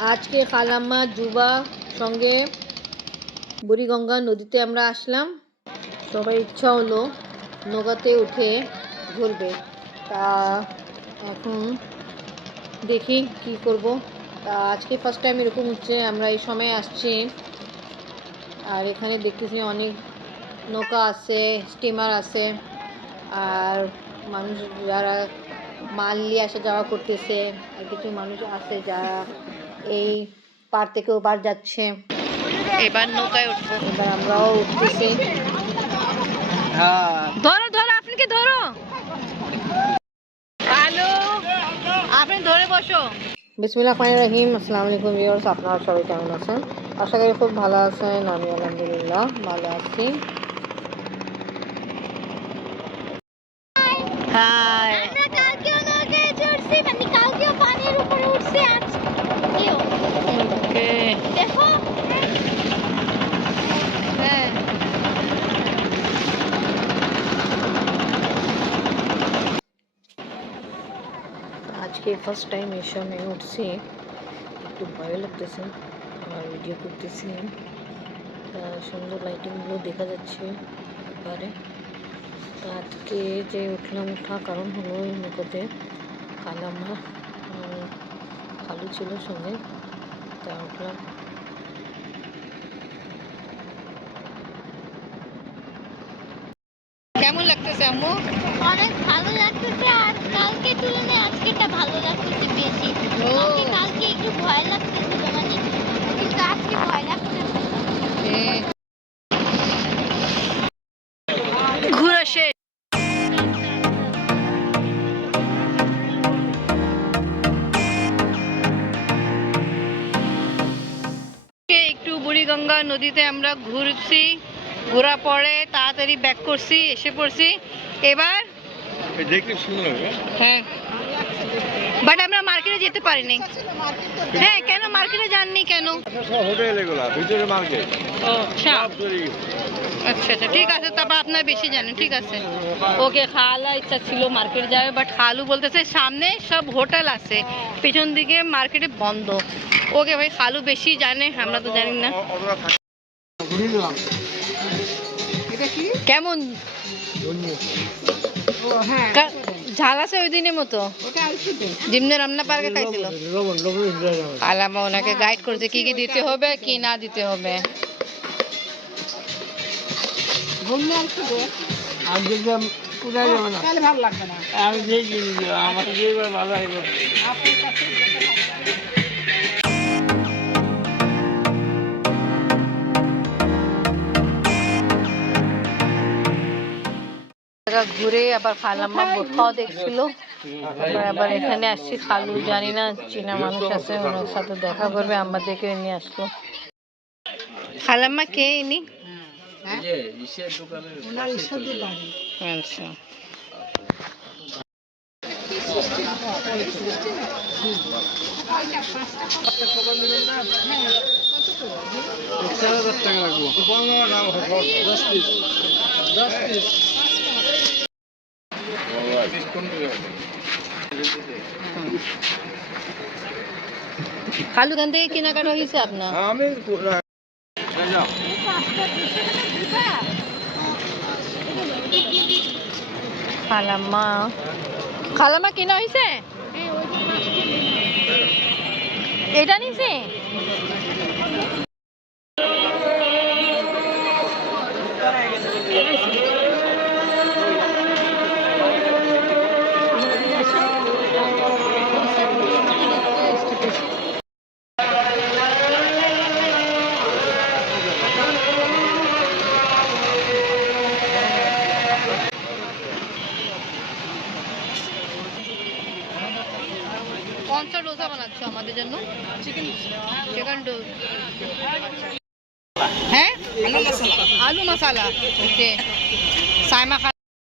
আজকে খালাম্মা জুবা সঙ্গে বুড়িগঙ্গা নদীতে আমরা আসলাম। সবাই ইচ্ছা হলো নৌকাতে উঠে ঘুরবে তা এখন দেখি কি করব। তা আজকে ফার্স্ট টাইম এরকম হচ্ছে, আমরা এই সময় আসছি। আর এখানে দেখতেছি অনেক নৌকা আছে স্টিমার আছে, আর মানুষ যারা মাল নিয়ে আসা যাওয়া করতেছে, আর কিছু মানুষ আছে যারা এই পার থেকে ওপার যাচ্ছে। এবার নৌকায় উঠবো। এবার আমরাও উঠতেছি। ধরো ধরো আপনাকে ধরো। হ্যালো আপনি ধরে বসো। বিসমিল্লাহ রহমান রহিম আসসালামু আলাইকুম ভিউয়ার্স আপনারা সবাই কেমন আছেন? আশা করি খুব ভালো আছেন আমি আলহামদুলিল্লাহ ভালো আছি। হাই আমরা কালকেও নৌকায় চড়ছি মানে কালকেও পানির উপরে উঠছি আজকেও ওকে দেখো হ্যাঁ আজকে ফার্স্ট টাইম এর সময় উঠছি একটু ভয় লাগতেছে আর ভিডিও করতেছি। সুন্দর লাইটিংগুলো দেখা যাচ্ছে এবারে তা আজকে যে উঠলাম ওঠা কারণ হলো এই নৌকাতে কাল আমার খালু ছিল সঙ্গে। তা উঠলাম। লাগতেছে আম্মু অনেক ভালো লাগতেছে আর কালকে তুলনায় আজকেটা ভালো লাগতেছে বেশি। কালকে কালকে একটু ভয় লাগতেছিল মানে কিন্তু আজকে ভয় লাগতেছে ঘুরে শেষ একটু বুড়িগঙ্গা নদীতে আমরা ঘুরছি। ঘোরা পরে তাড়াতাড়ি ব্যাক করছি এসে পড়ছি এবার হ্যাঁ বাট আমরা মার্কেটে যেতে পারিনি হ্যাঁ কেন মার্কেটে যাননি কেন হোটেল এগুলা ভিতরে মার্কেট আচ্ছা। আচ্ছা আচ্ছা ঠিক আছে তারপর আপনার বেশি জানেন ঠিক আছে ওকে খালা ইচ্ছা ছিল মার্কেট যাবে বাট খালু বলতেছে সামনে সব হোটেল আছে পেছন দিকে মার্কেটে বন্ধ ওকে ভাই খালু বেশি জানে আমরা তো জানি না কেমন? কা- ঝাল আছে ওই দিনের মতো? যেমনি রান্না পার্কে খাইছিল আলামা ওনাকে গাইড করছে কি কি দিতে হবে কি না দিতে হবে। জায়গা ঘুরে আবার খালাম্মা বোটখাও দেখছিল। তারপর আবার এখানে আসছি। খালু জানি না চীনা মানুষ আছে ওনার সাথে দেখা করবে আমাদেরকে নিয়ে আসলো। খালাম্মা কে ইনি? আচ্ছা। দশ পিস দশ পিস। খালু খান থেকে কেনাকাটা হয়েছে আপনার? আমি যাও খালাম্মা। খালাম্মা কেনা হয়েছে? এটা নিছে বানাচ্ছো আমাদের জন্য চিকেন চিকেন হ্যাঁ? আলু মশলা। ওকে। সাইমা খা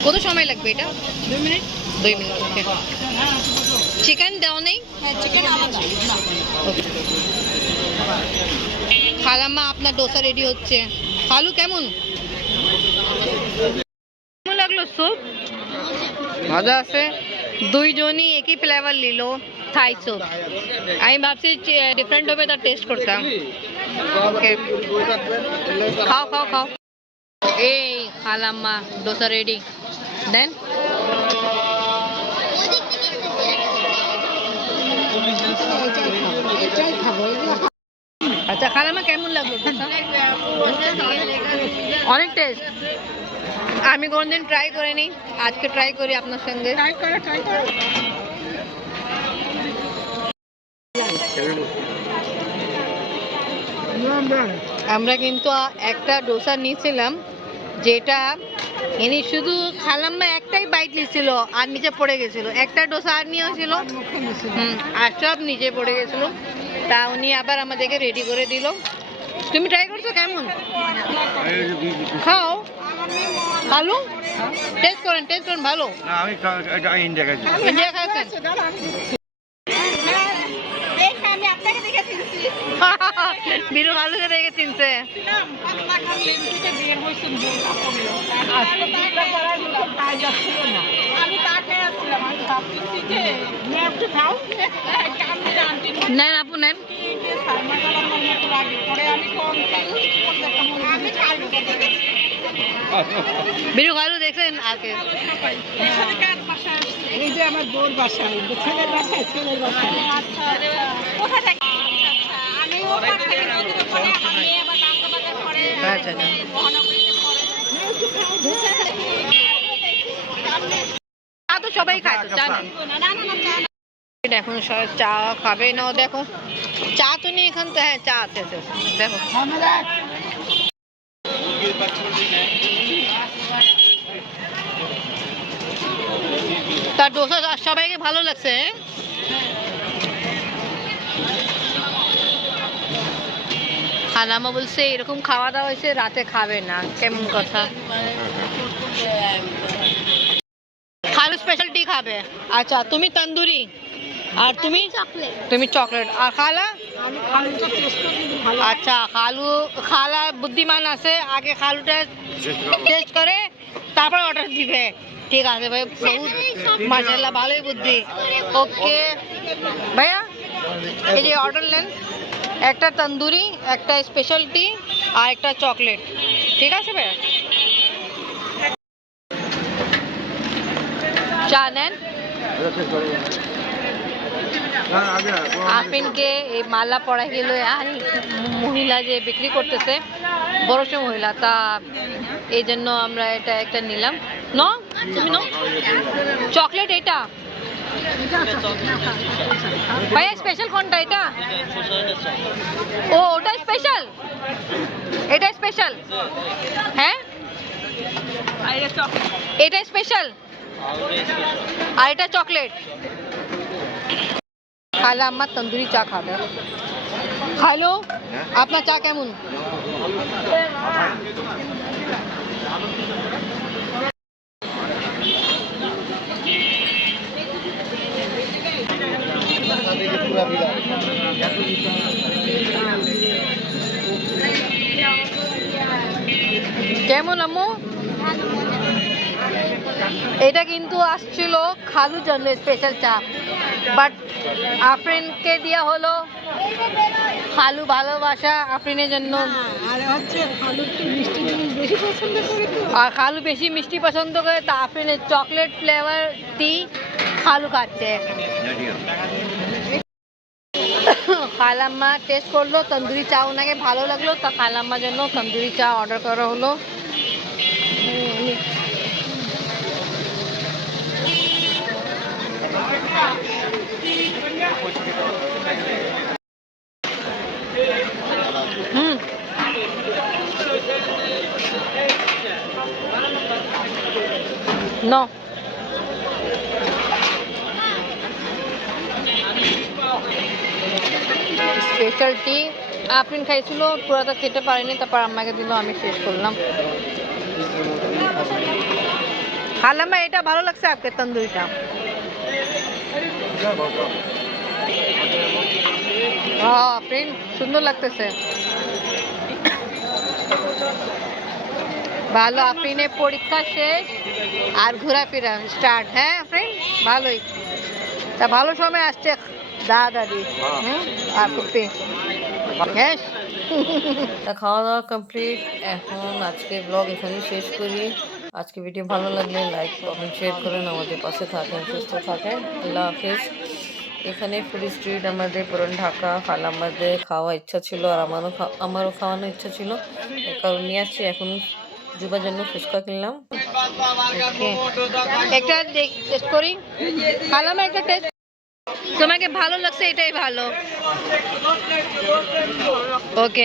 কত সময় লাগবে এটা? দুই মিনিট? দুই মিনিট ওকে। চিকেন দেওয়া নেই? চিকেন খালাম্মা আপনার ডোসা রেডি হচ্ছে। খালু কেমন? কেমন লাগল স্যুপ মজা আছে। দুইজনই একই ফ্লেভার নিল। থাই স্যুপ আমি ভাবছি ডিফারেন্ট হবে তার টেস্ট করতাম। ওকে খাও খাও খাও। এই, খালাম্মা ডোসা রেডি দেন আচ্ছা খালাম্মা, কেমন লাগল অনেক টেস্ট আমি কোনদিন ট্রাই করিনি। আজকে ট্রাই করি আপনার সঙ্গে। আমরা কিন্তু একটা ডোসা নিয়েছিলাম যেটা ইনি শুধু খালাম খালাম্মা একটাই বাইট নিয়েছিল আর নিচে পড়ে গেছিল। একটা ডোসা আর নিয়েছিল আর সব নিচে পড়ে গেছিল। তা উনি আবার আমাদেরকে রেডি করে দিল। তুমি ট্রাই করছ কেমন? খাও। ভালো? টেস্ট করেন টেস্ট করেন ভালো? না ইন্ডিয়া খাচ্ছেন আপনাকে দেখে চিনছি বিরু ভালো করে রেখে চিনছে নেন আপু নেন। বিরু ভালো দেখছেন? আগে এই যে আমার বোর বাসায় ছেলের বাসায় ছেলের বাসায় আচ্ছা আচ্ছা চা তো সবাই খায়। তো না না না চা না। দেখুন সবাই চা খাবে। না দেখো চা তো নেই এখান তো হ্যাঁ চা আছে। দেখো। তার ডোসা সবাইকে ভালো লাগছে হ্যাঁ? খালামা বলছে এরকম খাওয়া দাওয়া হয়েছে রাতে খাবে না। কেমন কথা? খালু স্পেশাল টি খাবে। আচ্ছা তুমি তন্দুরি? আর তুমি? তুমি চকলেট আর খালা? আমি খালুটা টেস্ট করে কিন্তু ভালো। আচ্ছা খালু খালা বুদ্ধিমান আছে আগে খালুটা টেস্ট করে তারপর অর্ডার দিবে। ঠিক আছে ভাই বহুত মাশাল্লাহ ভালোই বুদ্ধি। ওকে ভাইয়া এই যে অর্ডার নেন। একটা তন্দুরি একটা স্পেশাল টি আর একটা চকলেট ঠিক আছে ভাইয়া চা নেন। কোনো- আফিনকে এই মালা পড়া গেল আর মহিলা যে বিক্রি করতেছে বড়সো মহিলা তা এই জন্য আমরা এটা একটা নিলাম। ন? তুমি ন? চকলেট এটা? ভাইয়া স্পেশাল কোনটা এটা ও ওটা স্পেশাল এটা স্পেশাল হ্যাঁ এটা স্পেশাল আর এটা চকলেট খালা আমার তন্দুরি চা খাবে হ্যালো আপনার চা কেমন কেমন আম্মু? এটা কিন্তু আসছিল খালুর জন্য স্পেশাল চা। বাট আফরিনকে দেওয়া হলো খালু ভালোবাসা আফরিনের জন্য। খালু আর খালু বেশি মিষ্টি পছন্দ করে তা আফরিনের চকলেট ফ্লেভার টি খালু খাচ্ছে। খালাম্মা টেস্ট করল, তন্দুরি চা ওনাকে ভালো লাগল, তা খালাম্মার জন্য তন্দুরি চা অর্ডার করা হলো No. স্পেশাল টি আফরিন খাইছিল, পুরাটা খেতে পারিনি, তারপর আমাকে দিল, আমি শেষ করলাম। খালাম্মা, এটা ভালো লাগছে আজকে তন্দুরিটা। আফরিন সুন্দর লাগতেছে। ভালো আফরিনের পরীক্ষা শেষ, আর ঘোরাফেরা স্টার্ট হ্যাঁ ফ্রেন্ড ভালোই। তা ভালো সময় আসছে। দাদা ফুপি। হ্যাঁ। তা খাওয়া দাওয়া কমপ্লিট এখন আজকে ব্লগ এখানেই শেষ করি। আজকে ভিডিও ভালো লাগলে লাইক কমেন্ট শেয়ার করেন আমাদের পাশে থাকেন সুস্থ থাকেন। আল্লাহ হাফিজ। এখানে ফুড স্ট্রিট আমাদের পুরান ঢাকা। আমাদের খাওয়া ইচ্ছা ছিল আর আমারও আমারও খাওয়ানোর ইচ্ছা ছিল। কারণ নিয়ে আসছি এখন যুবার জন্য ফুচকা কিনলাম। একটা টেস্ট করি। খালাম একটা টেস্ট তোমাকে ভালো লাগছে এটাই ভালো। ওকে